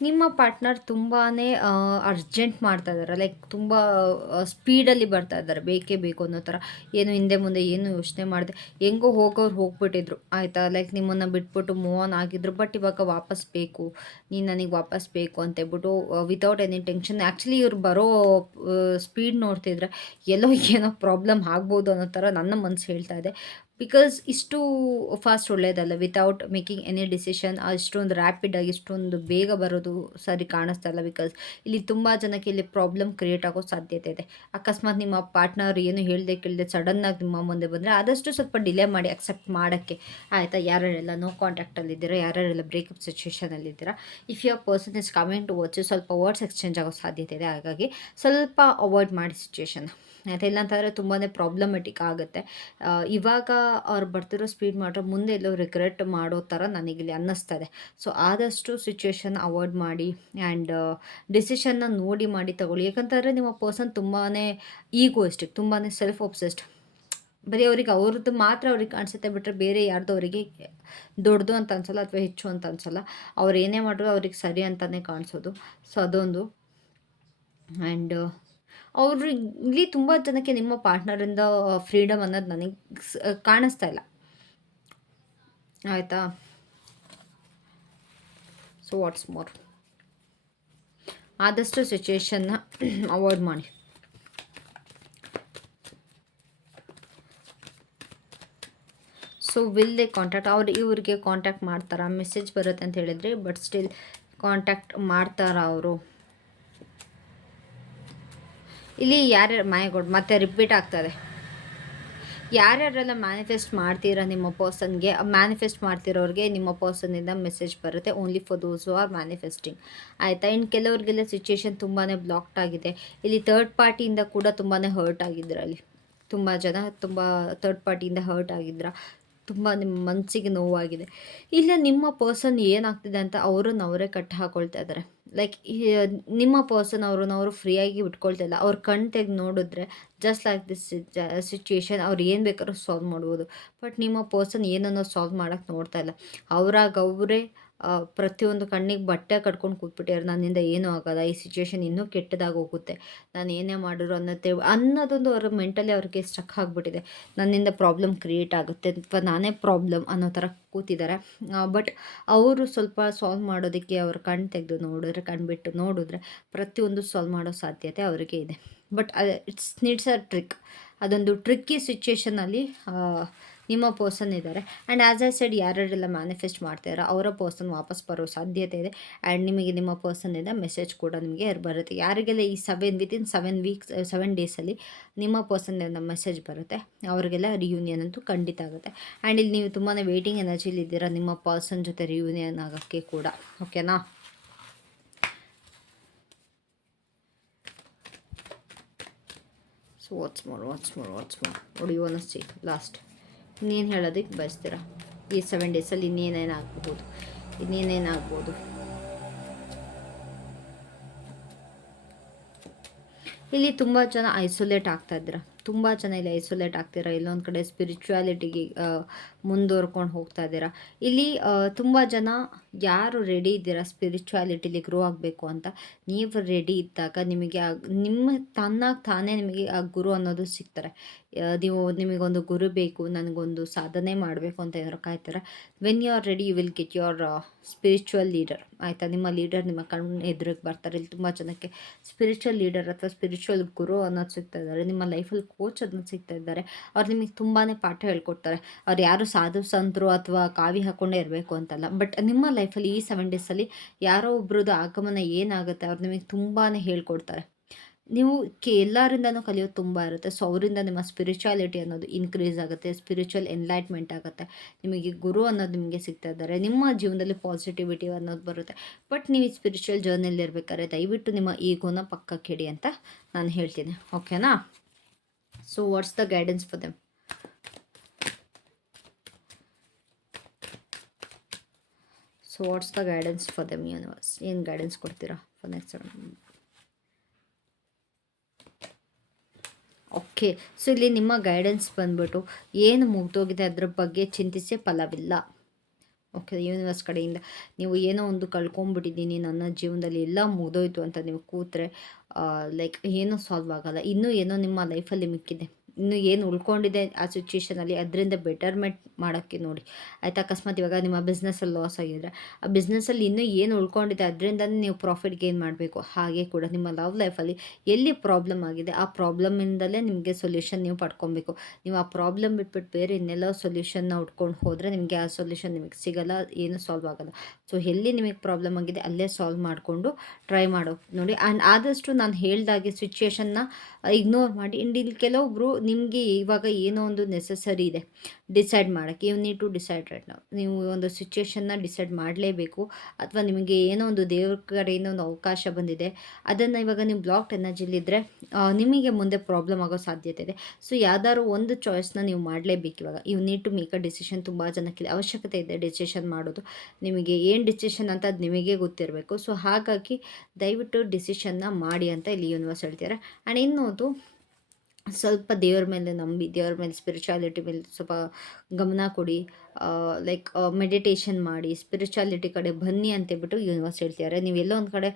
ನಿಮ್ಮ ಪಾರ್ಟ್ನರ್ ತುಂಬಾ ಅರ್ಜೆಂಟ್ ಮಾಡ್ತಾ ಇದ್ದಾರೆ ಲೈಕ್ ತುಂಬ ಸ್ಪೀಡಲ್ಲಿ ಬರ್ತಾ ಇದ್ದಾರೆ ಬೇಕೇ ಬೇಕು ಅನ್ನೋ ಥರ. ಏನು ಹಿಂದೆ ಮುಂದೆ ಏನು ಯೋಚನೆ ಮಾಡಿದೆ. ಹೆಂಗೋ ಹೋಗೋರು ಹೋಗ್ಬಿಟ್ಟಿದ್ರು. ಆಯಿತಾ? ಲೈಕ್ ನಿಮ್ಮನ್ನು ಬಿಟ್ಬಿಟ್ಟು ಮೂವ್ ಆನ್ ಆಗಿದ್ರು. ಬಟ್ ಇವಾಗ ವಾಪಸ್ ಬೇಕು. ನೀನು ನನಗೆ ವಾಪಸ್ ಬೇಕು ಅಂತ ಹೇಳ್ಬಿಟ್ಟು ವಿತೌಟ್ ಎನಿ ಟೆನ್ಷನ್ ಆ್ಯಕ್ಚುಲಿ ಇವ್ರು ಬರೋ ಸ್ಪೀಡ್ ನೋಡ್ತಿದ್ರೆ ಎಲ್ಲೋ ಏನೋ ಪ್ರಾಬ್ಲಮ್ ಆಗ್ಬೋದು ಅನ್ನೋ ಥರ ನನ್ನ ಮನಸ್ಸು ಹೇಳ್ತಾ ಇದೆ. ಬಿಕಾಸ್ ಇಷ್ಟು ಫಾಸ್ಟ್ ಒಳ್ಳೆಯದಲ್ಲ ವಿತೌಟ್ ಮೇಕಿಂಗ್ ಎನಿ ಡಿಸಿಷನ್ ಇಷ್ಟೊಂದು ರ್ಯಾಪಿಡಾಗಿ ಇಷ್ಟೊಂದು ಬೇಗ ಬರೋದು ಸರಿ ಕಾಣಿಸ್ತಾ ಇಲ್ಲ ಬಿಕಾಸ್ ಇಲ್ಲಿ ತುಂಬ ಜನಕ್ಕೆ ಇಲ್ಲಿ ಪ್ರಾಬ್ಲಮ್ ಕ್ರಿಯೇಟ್ ಆಗೋ ಸಾಧ್ಯತೆ ಇದೆ. ಅಕಸ್ಮಾತ್ ನಿಮ್ಮ ಪಾರ್ಟ್ನರ್ ಏನು ಹೇಳಿದೆ ಕೇಳಿದೆ ಸಡನ್ನಾಗಿ ನಿಮ್ಮ ಮುಂದೆ ಬಂದರೆ ಆದಷ್ಟು ಸ್ವಲ್ಪ ಡಿಲೇ ಮಾಡಿ ಅಕ್ಸೆಪ್ಟ್ ಮಾಡೋಕ್ಕೆ. ಆಯಿತಾ? ಯಾರ್ಯಾರೆಲ್ಲ ನೋ ಕಾಂಟ್ಯಾಕ್ಟಲ್ಲಿದ್ದೀರಾ ಯಾರ್ಯಾರೆಲ್ಲ breakup ಸಿಚುವೇಷನಲ್ಲಿದ್ದೀರಾ if your person is coming to watch ಸ್ವಲ್ಪ ವರ್ಡ್ಸ್ ಎಕ್ಸ್ಚೇಂಜ್ ಆಗೋ ಸಾಧ್ಯತೆ ಇದೆ. ಹಾಗಾಗಿ ಸ್ವಲ್ಪ ಅವಾಯ್ಡ್ ಮಾಡಿ ಸಿಚುವೇಶನ್ ಆಯಿತಾ ಇಲ್ಲಾಂತಂದರೆ ತುಂಬಾ ಪ್ರಾಬ್ಲಮೆಟಿಕ್ ಆಗುತ್ತೆ. ಇವಾಗ ಅವ್ರು ಬರ್ತಿರೋ ಸ್ಪೀಡ್ ಮಾಡ್ರೆ ಮುಂದೆ ಎಲ್ಲೋ ರಿಗ್ರೆಟ್ ಮಾಡೋ ಥರ ನನಗಿಲ್ಲಿ ಅನ್ನಿಸ್ತದೆ. ಸೊ ಆದಷ್ಟು ಸಿಚುವೇಶನ್ ಅವಾಯ್ಡ್ ಮಾಡಿ ಆ್ಯಂಡ್ ಡಿಸಿಷನ್ನ ನೋಡಿ ಮಾಡಿ ತಗೊಳ್ಳಿ. ಯಾಕಂತಂದರೆ ನಿಮ್ಮ ಪರ್ಸನ್ ತುಂಬಾ ಈಗೋಯಿಸ್ಟಿಕ್ ತುಂಬಾ ಸೆಲ್ಫ್ ಒಬ್ಸೆಸ್ಡ್ ಬರೀ ಅವ್ರಿಗೆ ಅವ್ರದ್ದು ಮಾತ್ರ ಅವ್ರಿಗೆ ಕಾಣಿಸುತ್ತೆ ಬಿಟ್ಟರೆ ಬೇರೆ ಯಾರ್ದು ಅವರಿಗೆ ದೊಡ್ಡದು ಅಂತ ಅನ್ಸಲ್ಲ ಅಥವಾ ಹೆಚ್ಚು ಅಂತ ಅನ್ಸಲ್ಲ. ಅವ್ರು ಏನೇ ಮಾಡಿದ್ರು ಅವ್ರಿಗೆ ಸರಿ ಅಂತಲೇ ಕಾಣಿಸೋದು. ಸೊ ಅದೊಂದು. ಆ್ಯಂಡ್ ಅವರು ಇಲ್ಲಿ ತುಂಬ ಜನಕ್ಕೆ ನಿಮ್ಮ ಪಾರ್ಟ್ನರಿಂದ ಫ್ರೀಡಮ್ ಅನ್ನೋದು ನನಗೆ ಕಾಣಿಸ್ತಾ ಇಲ್ಲ. ಆಯಿತಾ? ಸೊ ವಾಟ್ಸ್ ಮೋರ್ ಆದಷ್ಟು ಸಿಚುವೇಶನ್ನ ಅವಾಯ್ಡ್ ಮಾಡಿ. ಸೊ ವಿಲ್ ದೇ ಕಾಂಟ್ಯಾಕ್ಟ್ ಅವ್ರು ಇವ್ರಿಗೆ ಕಾಂಟ್ಯಾಕ್ಟ್ ಮಾಡ್ತಾರಾ? ಮೆಸೇಜ್ ಬರುತ್ತೆ ಅಂತ ಹೇಳಿದ್ರಿ ಬಟ್ ಸ್ಟಿಲ್ ಕಾಂಟ್ಯಾಕ್ಟ್ ಮಾಡ್ತಾರಾ ಅವರು? ಇಲ್ಲಿ ಯಾರ್ಯಾರು ಮಾಯಗೋಡ್ ಮತ್ತೆ ರಿಪೀಟ್ ಆಗ್ತದೆ. ಯಾರ್ಯಾರೆಲ್ಲ ಮ್ಯಾನಿಫೆಸ್ಟ್ ಮಾಡ್ತೀರಾ ನಿಮ್ಮ ಪರ್ಸನ್ಗೆ ಮ್ಯಾನಿಫೆಸ್ಟ್ ಮಾಡ್ತಿರೋರಿಗೆ ನಿಮ್ಮ ಪರ್ಸನ್ನಿಂದ ಮೆಸೇಜ್ ಬರುತ್ತೆ. Only for those are manifesting ಆಯಿತಾ? ಇನ್ನು ಕೆಲವ್ರಿಗೆಲ್ಲ ಸಿಚುಯೇಷನ್ ತುಂಬಾ ಬ್ಲಾಕ್ಡ್ ಆಗಿದೆ. ಇಲ್ಲಿ ಥರ್ಡ್ ಪಾರ್ಟಿಯಿಂದ ಕೂಡ ತುಂಬಾ ಹರ್ಟ್ ಆಗಿದ್ರು ಅಲ್ಲಿ. ತುಂಬ ಜನ ತುಂಬ ಥರ್ಡ್ ಪಾರ್ಟಿಯಿಂದ ಹರ್ಟ್ ಆಗಿದ್ರ. ತುಂಬ ನಿಮ್ಮ ಮನಸ್ಸಿಗೆ ನೋವಾಗಿದೆ. ಇಲ್ಲ ನಿಮ್ಮ ಪರ್ಸನ್ ಏನಾಗ್ತಿದೆ ಅಂತ ಅವರನ್ನು ಅವರೇ ಕಟ್ಟಿ ಹಾಕೊಳ್ತಾ ಇದ್ದಾರೆ ಲೈಕ್ ನಿಮ್ಮ ಪರ್ಸನ್ ಅವ್ರನ್ನ ಅವರು ಫ್ರೀಯಾಗಿ ಬಿಟ್ಕೊಳ್ತಿಲ್ಲ ಅವ್ರ ಕಣ್ ತೆಗೆದು ನೋಡಿದ್ರೆ ಜಸ್ಟ್ ಲೈಕ್ ದಿಸ್ ಸಿಚುಯೇಷನ್ ಅವ್ರು ಏನು ಬೇಕಾದ್ರೂ ಸಾಲ್ವ್ ಮಾಡ್ಬೋದು. ಬಟ್ ನಿಮ್ಮ ಪರ್ಸನ್ ಏನನ್ನೋ ಸಾಲ್ವ್ ಮಾಡೋಕ್ಕೆ ನೋಡ್ತಾ ಇಲ್ಲ. ಅವರಾಗ ಅವರೇ ಪ್ರತಿಯೊಂದು ಕಣ್ಣಿಗೆ ಬಟ್ಟೆ ಕಟ್ಕೊಂಡು ಕೂತ್ಬಿಟ್ಟಿದ್ದಾರೆ ನನ್ನಿಂದ ಏನೂ ಆಗೋಲ್ಲ, ಈ ಸಿಚುವೇಶನ್ ಇನ್ನೂ ಕೆಟ್ಟದಾಗಿ ಹೋಗುತ್ತೆ. ನಾನು ಏನೇ ಮಾಡಿದ್ರು ಅನ್ನತ್ತೆ, ಅನ್ನೋದೊಂದು ಅವ್ರ ಮೆಂಟಲಿ ಅವ್ರಿಗೆ ಸ್ಟಕ್ ಆಗಿಬಿಟ್ಟಿದೆ. ನನ್ನಿಂದ ಪ್ರಾಬ್ಲಮ್ ಕ್ರಿಯೇಟ್ ಆಗುತ್ತೆ. ಅಥವಾ ನಾನೇ ಪ್ರಾಬ್ಲಮ್ ಅನ್ನೋ ಥರ ಕೂತಿದ್ದಾರೆ. ಬಟ್ ಅವರು ಸ್ವಲ್ಪ ಸಾಲ್ವ್ ಮಾಡೋದಕ್ಕೆ ಅವ್ರ ಕಣ್ಣು ತೆಗೆದು ನೋಡಿದ್ರೆ ಕಣ್ಣು ಬಿಟ್ಟು ನೋಡಿದ್ರೆ ಪ್ರತಿಯೊಂದು ಸಾಲ್ವ್ ಮಾಡೋ ಸಾಧ್ಯತೆ ಅವರಿಗೆ ಇದೆ. But it's needs a trick ಅದೊಂದು ಟ್ರಿಕ್ಕಿ ಸಿಚುವೇಷನಲ್ಲಿ ನಿಮ್ಮ ಪರ್ಸನ್ ಇದ್ದಾರೆ ಆ್ಯಂಡ್ ಆ್ಯಸ್ ಐ ಸೆಡ್ ಯಾರ್ಯಾರೆಲ್ಲ ಮ್ಯಾನಿಫೆಸ್ಟ್ ಮಾಡ್ತಾಯಿರೋ ಅವರ ಪರ್ಸನ್ ವಾಪಸ್ ಬರೋ ಸಾಧ್ಯತೆ ಇದೆ. ಆ್ಯಂಡ್ ನಿಮಗೆ ನಿಮ್ಮ ಪರ್ಸನ್ನಿಂದ ಮೆಸೇಜ್ ಕೂಡ ನಿಮಗೆ ಬರುತ್ತೆ. ಯಾರಿಗೆಲ್ಲ ಈ seven within seven weeks seven ಡೇಸಲ್ಲಿ ನಿಮ್ಮ ಪರ್ಸನ್ನಿಂದ ಮೆಸೇಜ್ ಬರುತ್ತೆ, ಅವರಿಗೆಲ್ಲ ರಿಯೂನಿಯನ್ ಅಂತೂ ಖಂಡಿತ ಆಗುತ್ತೆ. ಆ್ಯಂಡ್ ಇಲ್ಲಿ ನೀವು ತುಂಬಾ ವೇಟಿಂಗ್ ಎನರ್ಜಿಲಿ ಇದ್ದೀರಾ, ನಿಮ್ಮ ಪರ್ಸನ್ ಜೊತೆ ರಿಯೂನಿಯನ್ ಆಗೋಕ್ಕೆ ಕೂಡ. ಓಕೆನಾ so what's more what's more what's more ನೋಡಿ ಸಿ ಲಾಸ್ಟ್ ಇನ್ನೇನು ಹೇಳೋದಕ್ಕೆ ಬಯಸ್ತೀರಾ? ಈ ಸೆವೆನ್ ಡೇಸಲ್ಲಿ ಇನ್ನೇನೇನು ಆಗ್ಬೋದು ಇನ್ನೇನೇನು ಆಗ್ಬೋದು? ಇಲ್ಲಿ ತುಂಬ ಜನ ಐಸೋಲೇಟ್ ಆಗ್ತಾ ಇದ್ದೀರಾ. ತುಂಬ ಜನ ಇಲ್ಲಿ ಐಸೋಲೇಟ್ ಆಗ್ತೀರಾ ಇಲ್ಲೊಂದು ಕಡೆ ಸ್ಪಿರಿಚುಯಾಲಿಟಿಗೆ ಮುಂದುವರ್ಕೊಂಡು ಹೋಗ್ತಾ ಇದ್ದೀರಾ? ಇಲ್ಲಿ ತುಂಬ ಜನ ಯಾರು ರೆಡಿ ಇದ್ದೀರಾ? ಸ್ಪಿರಿಚುಯಾಲಿಟಿಲಿ ಗ್ರೋ ಆಗಬೇಕು ಅಂತ. ನೀವು ರೆಡಿ ಇದ್ದಾಗ ನಿಮಗೆ ನಿಮ್ಮ ತನ್ನಾಗಿ ತಾನೇ ನಿಮಗೆ ಆ ಗುರು ಅನ್ನೋದು ಸಿಗ್ತಾರೆ. ನೀವು ನಿಮಗೊಂದು ಗುರು ಬೇಕು, ನನಗೊಂದು ಸಾಧನೆ ಮಾಡಬೇಕು ಅಂತ ಏನಾರು ಕಾಯ್ತಾರೆ? When you are ready you will get your spiritual leader ಆಯಿತಾ? ನಿಮ್ಮ ಲೀಡರ್ ನಿಮ್ಮ ಕಣ್ಣು ಎದುರಿಗೆ ಬರ್ತಾರೆ. ಇಲ್ಲಿ ತುಂಬ ಜನಕ್ಕೆ ಸ್ಪಿರಿಚುವಲ್ ಲೀಡರ್ ಅಥವಾ ಸ್ಪಿರಿಚುವಲ್ ಗುರು ಅನ್ನೋದು ಸಿಗ್ತಾ ಇದ್ದಾರೆ. ನಿಮ್ಮ ಲೈಫಲ್ಲಿ ಕೋಚ್ ಅನ್ನೋದು ಸಿಗ್ತಾ ಇದ್ದಾರೆ. ಅವ್ರು ನಿಮಗೆ ತುಂಬಾ ಪಾಠ ಹೇಳ್ಕೊಡ್ತಾರೆ. ಅವ್ರು ಯಾರು ಸಾಧು ಸಂತರು ಅಥವಾ ಕಾವಿ ಹಾಕ್ಕೊಂಡೇ ಇರಬೇಕು ಅಂತಲ್ಲ. ಬಟ್ ನಿಮ್ಮ ಲೈಫಲ್ಲಿ ಈ ಸೆವೆನ್ ಡೇಸಲ್ಲಿ ಯಾರೋ ಒಬ್ರದ್ದು ಆಗಮನ ಏನಾಗುತ್ತೆ ಅವ್ರು ನಿಮಗೆ ತುಂಬಾ ಹೇಳ್ಕೊಡ್ತಾರೆ. ನೀವು ಕೆ, ಎಲ್ಲರಿಂದನೂ ಕಲಿಯೋದು ತುಂಬ ಇರುತ್ತೆ. ಸೊ ಅವರಿಂದ ನಿಮ್ಮ ಸ್ಪಿರಿಚುಯಾಲಿಟಿ ಅನ್ನೋದು ಇನ್ಕ್ರೀಸ್ ಆಗುತ್ತೆ ಸ್ಪಿರಿಚುವಲ್ ಎನ್ಲೈಟ್ಮೆಂಟ್ ಆಗುತ್ತೆ. ನಿಮಗೆ ಗುರು ಅನ್ನೋದು ನಿಮಗೆ ಸಿಗ್ತಾ ಇದ್ದಾರೆ. ನಿಮ್ಮ ಜೀವನದಲ್ಲಿ ಪಾಸಿಟಿವಿಟಿ ಅನ್ನೋದು ಬರುತ್ತೆ. ಬಟ್ ನೀವು ಸ್ಪಿರಿಚುವಲ್ ಜರ್ನಲ್ಲಿ ಇರಬೇಕಾದ್ರೆ ದಯವಿಟ್ಟು ನಿಮ್ಮ ಈಗೋನ ಪಕ್ಕಕ್ಕೆ ಹಿಡಿ ಅಂತ ನಾನು ಹೇಳ್ತೀನಿ. ಓಕೆನಾ so what's the guidance for them so what's the guidance for them universe ಏನು ಗೈಡೆನ್ಸ್ ಕೊಡ್ತೀರಾ ಫಾರ್ ನೆಕ್ಸ್ಟ್ ಓಕೆ ಸೊ ಇಲ್ಲಿ ನಿಮ್ಮ ಗೈಡೆನ್ಸ್ ಬಂದ್ಬಿಟ್ಟು ಏನು ಮುಗ್ದೋಗಿದೆ ಅದ್ರ ಬಗ್ಗೆ ಚಿಂತಿಸೇ ಫಲವಿಲ್ಲ. ಓಕೆ ಯೂನಿವರ್ಸ್ ಕಡೆಯಿಂದ ನೀವು ಏನೋ ಒಂದು ಕಳ್ಕೊಂಬಿಟ್ಟಿದ್ದೀನಿ ನನ್ನ ಜೀವನದಲ್ಲಿ ಎಲ್ಲ ಮುಗ್ದೋಯ್ತು ಅಂತ ನೀವು ಕೂತ್ರೆ ಲೈಕ್ ಏನೂ ಸಾಲ್ವ್ ಆಗೋಲ್ಲ. ಇನ್ನೂ ಏನೋ ನಿಮ್ಮ ಲೈಫಲ್ಲಿ ಮಿಕ್ಕಿದೆ. ಇನ್ನು ಏನು ಉಳ್ಕೊಂಡಿದೆ ಆ ಸಿಚುವೇಷನಲ್ಲಿ ಅದರಿಂದ ಬೆಟರ್ಮೆಂಟ್ ಮಾಡೋಕ್ಕೆ ನೋಡಿ. ಆಯ್ತು, ಅಕಸ್ಮಾತ್ ಇವಾಗ ನಿಮ್ಮ ಬಿಸ್ನೆಸ್ಸಲ್ಲಿ ಲಾಸ್ ಆಗಿದ್ರೆ, ಆ ಬಿಸ್ನೆಸ್ಸಲ್ಲಿ ಇನ್ನೂ ಏನು ಉಳ್ಕೊಂಡಿದೆ ಅದರಿಂದ ನೀವು ಪ್ರಾಫಿಟ್ ಗೇನ್ ಮಾಡಬೇಕು. ಹಾಗೆ ಕೂಡ ನಿಮ್ಮ ಲವ್ ಲೈಫಲ್ಲಿ ಎಲ್ಲಿ ಪ್ರಾಬ್ಲಮ್ ಆಗಿದೆ, ಆ ಪ್ರಾಬ್ಲಮಿಂದಲೇ ನಿಮಗೆ ಸೊಲ್ಯೂಷನ್ ನೀವು ಪಡ್ಕೊಬೇಕು. ನೀವು ಆ ಪ್ರಾಬ್ಲಮ್ ಬಿಟ್ಬಿಟ್ಟು ಬೇರೆ ಇನ್ನೆಲ್ಲ ಸೊಲ್ಯೂಷನ್ನ ಉಟ್ಕೊಂಡು ಹೋದರೆ ನಿಮಗೆ ಆ ಸೊಲ್ಯೂಷನ್ ನಿಮಗೆ ಸಿಗಲ್ಲ, ಏನು ಸಾಲ್ವ್ ಆಗಲ್ಲ. ಸೊ ಎಲ್ಲಿ ನಿಮಗೆ ಪ್ರಾಬ್ಲಮ್ ಆಗಿದೆ, ಅಲ್ಲೇ ಸಾಲ್ವ್ ಮಾಡಿಕೊಂಡು ಟ್ರೈ ಮಾಡೋ. ನೋಡಿ ಆ್ಯಂಡ್ ಆದಷ್ಟು ನಾನು ಹೇಳ್ದಾಗೆ ಸಿಚುಯೇಷನ್ನ ಇಗ್ನೋರ್ ಮಾಡಿ. ಇಲ್ಲಿ ಕೆಲವೊಬ್ಬರು ನಿಮಗೆ ಇವಾಗ ಏನೋ ಒಂದು ನೆಸಸರಿ ಇದೆ ಡಿಸೈಡ್ ಮಾಡೋಕ್ಕೆ. You need to decide right ನಾವು ನೀವು ಒಂದು ಸಿಚುವೇಶನ್ನ ಡಿಸೈಡ್ ಮಾಡಲೇಬೇಕು. ಅಥವಾ ನಿಮಗೆ ಏನೋ ಒಂದು ದೇವ್ರ ಕಡೆಯಿಂದ ಒಂದು ಅವಕಾಶ ಬಂದಿದೆ, ಅದನ್ನು ಇವಾಗ ನೀವು ಬ್ಲಾಕ್ಡ್ ಎನರ್ಜಿಲಿದ್ದರೆ ನಿಮಗೆ ಮುಂದೆ ಪ್ರಾಬ್ಲಮ್ ಆಗೋ ಸಾಧ್ಯತೆ ಇದೆ. ಸೊ ಯಾವ್ದಾದ್ರು ಒಂದು ಚಾಯ್ಸ್ನ ನೀವು ಮಾಡಲೇಬೇಕು ಇವಾಗ. You need to make a decision ತುಂಬ ಜನಕ್ಕೆ ಅವಶ್ಯಕತೆ ಇದೆ ಡಿಸಿಷನ್ ಮಾಡೋದು. ನಿಮಗೆ ಏನು ಡಿಸಿಷನ್ ಅಂತ ಅದು ನಿಮಗೆ ಗೊತ್ತಿರಬೇಕು. ಸೊ ಹಾಗಾಗಿ ದಯವಿಟ್ಟು ಡಿಸಿಷನ್ನ ಮಾಡಿ ಅಂತ ಇಲ್ಲಿ ಯೂನಿವರ್ಸ್ ಹೇಳ್ತಾರೆ ಆ್ಯಂಡ್ ಇನ್ನೊಂದು ಸ್ವಲ್ಪ ದೇವ್ರ ಮೇಲೆ ನಂಬಿ, ದೇವ್ರ ಮೇಲೆ ಸ್ಪಿರಿಚುಯಾಲಿಟಿ ಮೇಲೆ ಸ್ವಲ್ಪ ಗಮನ ಕೊಡಿ. ಲೈಕ್ ಮೆಡಿಟೇಷನ್ ಮಾಡಿ ಸ್ಪಿರಿಚುಯಾಲಿಟಿ ಕಡೆ ಬನ್ನಿ ಅಂತೇಳ್ಬಿಟ್ಟು ಯೂನಿವರ್ಸ್ ಹೇಳ್ತಿದ್ದಾರೆ ನೀವು ಎಲ್ಲೋ ಒಂದು ಕಡೆ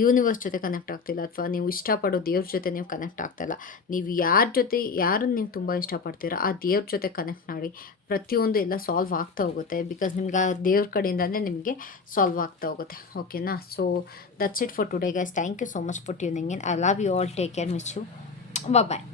ಯೂನಿವರ್ಸ್ ಜೊತೆ ಕನೆಕ್ಟ್ ಆಗ್ತಿಲ್ಲ ಅಥವಾ ನೀವು ಇಷ್ಟಪಡೋ ದೇವ್ರ ಜೊತೆ ನೀವು ಕನೆಕ್ಟ್ ಆಗ್ತಾಯಿಲ್ಲ ನೀವು ಯಾರ ಜೊತೆ, ಯಾರನ್ನು ನೀವು ತುಂಬ ಇಷ್ಟಪಡ್ತೀರೋ, ಆ ದೇವ್ರ ಜೊತೆ ಕನೆಕ್ಟ್ ಮಾಡಿ ಪ್ರತಿಯೊಂದು ಎಲ್ಲ ಸಾಲ್ವ್ ಆಗ್ತಾ ಹೋಗುತ್ತೆ. ಬಿಕಾಸ್ ನಿಮ್ಗೆ ಆ ದೇವ್ರ ಕಡೆಯಿಂದಲೇ ನಿಮಗೆ ಸಾಲ್ವ್ ಆಗ್ತಾ ಹೋಗುತ್ತೆ. ಓಕೆನಾ so that's it for today guys thank you so much for tuning in I love you all take care miss you bye